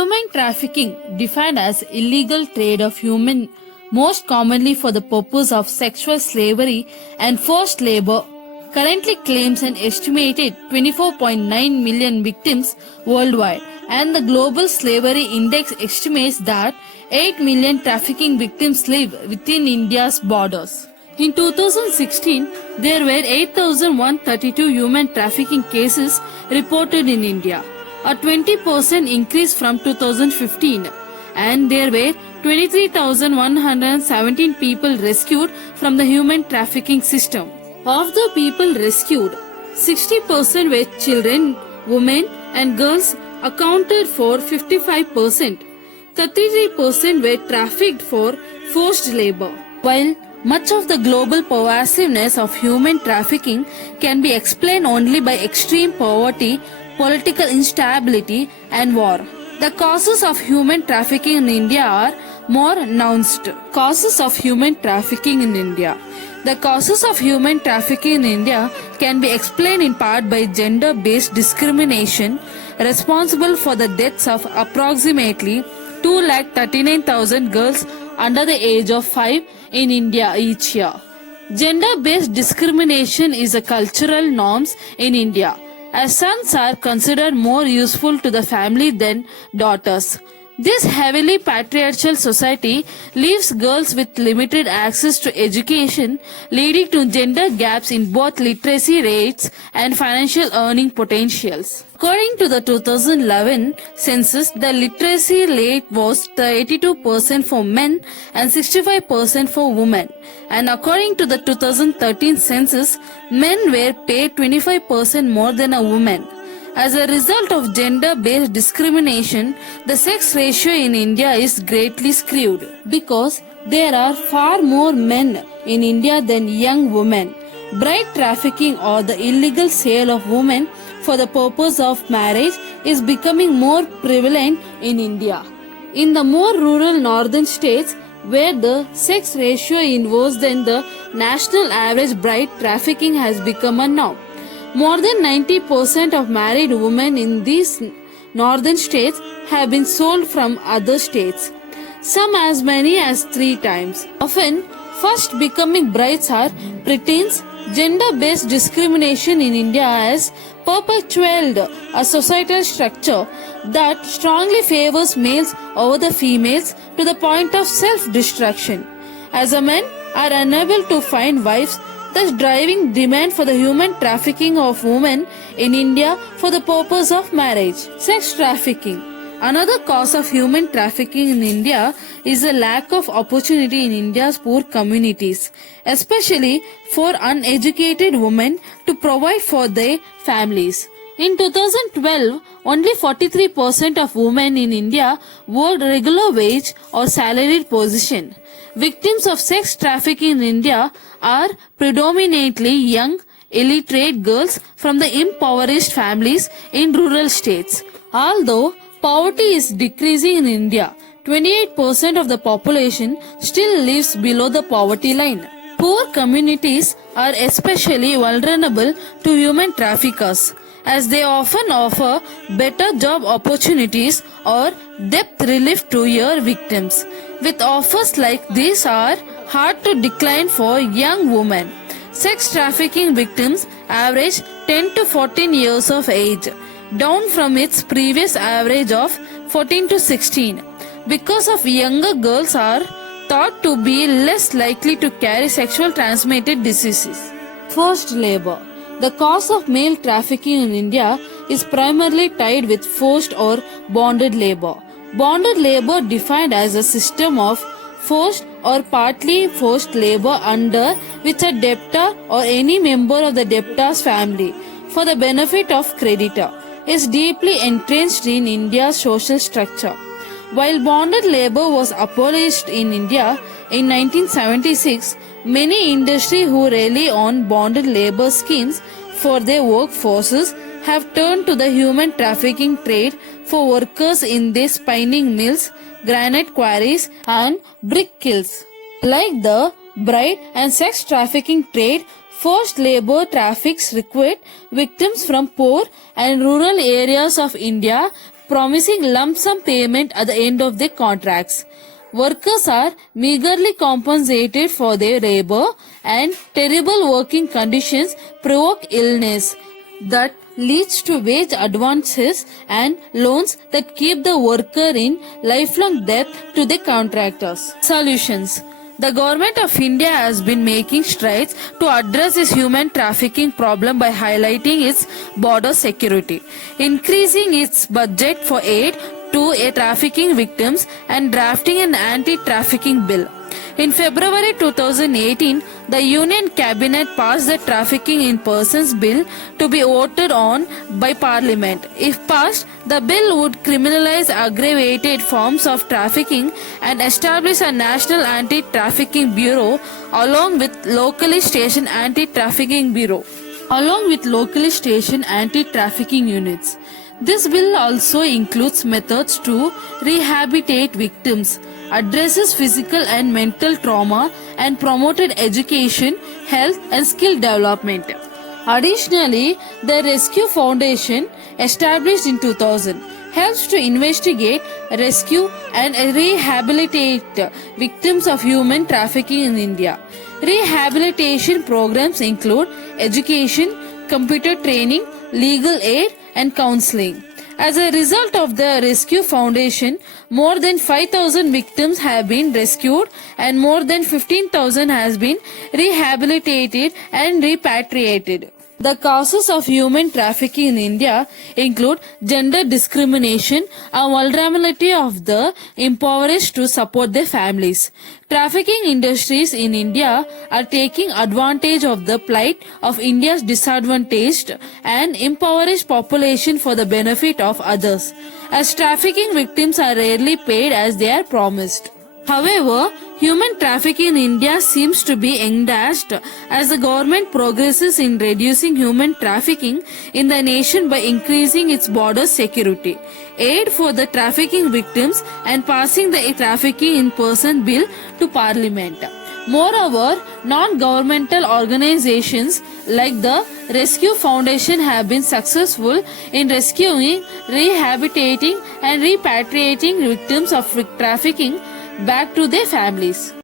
Human trafficking, defined as illegal trade of human, most commonly for the purpose of sexual slavery and forced labor, currently claims an estimated 24.9 million victims worldwide, and the Global Slavery Index estimates that 8 million trafficking victims live within India's borders. In 2016, there were 8,132 human trafficking cases reported in India, a 20% increase from 2015, and there were 23,117 people rescued from the human trafficking system. Of the people rescued, 60% were children, women, and girls, accounted for 55%. 33% were trafficked for forced labor. While much of the global pervasiveness of human trafficking can be explained only by extreme poverty, political instability, and war, the causes of human trafficking in India are more nuanced. Causes of human trafficking in India. The causes of human trafficking in India can be explained in part by gender-based discrimination, responsible for the deaths of approximately 239,000 girls under the age of 5 in India each year. Gender-based discrimination is a cultural norms in India, as sons are considered more useful to the family than daughters. This heavily patriarchal society leaves girls with limited access to education, leading to gender gaps in both literacy rates and financial earning potentials. According to the 2011 census, the literacy rate was 82% for men and 65% for women. And according to the 2013 census, men were paid 25% more than a woman. As a result of gender-based discrimination, the sex ratio in India is greatly skewed because there are far more men in India than young women. Bride trafficking, or the illegal sale of women for the purpose of marriage, is becoming more prevalent in India. In the more rural northern states, where the sex ratio is worse than the national average, bride trafficking has become a norm. More than 90% of married women in these northern states have been sold from other states, some as many as 3 times. Often, first becoming brides are preteens. Gender-based discrimination in India has perpetuated a societal structure that strongly favors males over the females to the point of self-destruction, as a men are unable to find wives, thus driving demand for the human trafficking of women in India for the purpose of marriage. Sex trafficking. Another cause of human trafficking in India is the lack of opportunity in India's poor communities, especially for uneducated women to provide for their families. In 2012, only 43% of women in India worked regular wage or salaried position. Victims of sex trafficking in India are predominantly young, illiterate girls from the impoverished families in rural states. Although poverty is decreasing in India, 28% of the population still lives below the poverty line. Poor communities are especially vulnerable to human traffickers, as they often offer better job opportunities or debt relief to their victims. With offers like these are hard to decline for young women. Sex trafficking victims average 10 to 14 years of age, down from its previous average of 14 to 16, because of younger girls are thought to be less likely to carry sexual transmitted diseases. Forced labor. The cause of male trafficking in India is primarily tied with forced or bonded labor. Bonded labor, defined as a system of forced or partly forced labor under which a debtor or any member of the debtor's family, for the benefit of creditor, is deeply entrenched in India's social structure. While bonded labor was abolished in India in 1976, many industries who rely on bonded labor schemes for their workforces have turned to the human trafficking trade for workers in their spinning mills, granite quarries, and brick kilns. Like the bride and sex trafficking trade, forced labor traffics recruit victims from poor and rural areas of India, promising lump sum payment at the end of their contracts. Workers are meagerly compensated for their labor, and terrible working conditions provoke illness that leads to wage advances and loans that keep the worker in lifelong debt to the contractors. Solutions. The government of India has been making strides to address this human trafficking problem by highlighting its border security, increasing its budget for aid to trafficking victims, and drafting an anti-trafficking bill. In February 2018, the Union Cabinet passed the Trafficking in Persons Bill to be voted on by Parliament. If passed, the bill would criminalize aggravated forms of trafficking and establish a National Anti-Trafficking Bureau along with locally stationed anti-trafficking units. This bill also includes methods to rehabilitate victims, addresses physical and mental trauma, and promoted education, health, and skill development. Additionally, the Rescue Foundation, established in 2000, helps to investigate, rescue, and rehabilitate victims of human trafficking in India. Rehabilitation programs include education, computer training, legal aid, and counseling. As a result of the Rescue Foundation, more than 5,000 victims have been rescued and more than 15,000 has been rehabilitated and repatriated. The causes of human trafficking in India include gender discrimination, a vulnerability of the impoverished to support their families. Trafficking industries in India are taking advantage of the plight of India's disadvantaged and impoverished population for the benefit of others, as trafficking victims are rarely paid as they are promised. However, human trafficking in India seems to be enhanced as the government progresses in reducing human trafficking in the nation by increasing its border security, aid for the trafficking victims, and passing the Trafficking in Person Bill to Parliament. Moreover, non-governmental organizations like the Rescue Foundation have been successful in rescuing, rehabilitating, and repatriating victims of trafficking back to their families.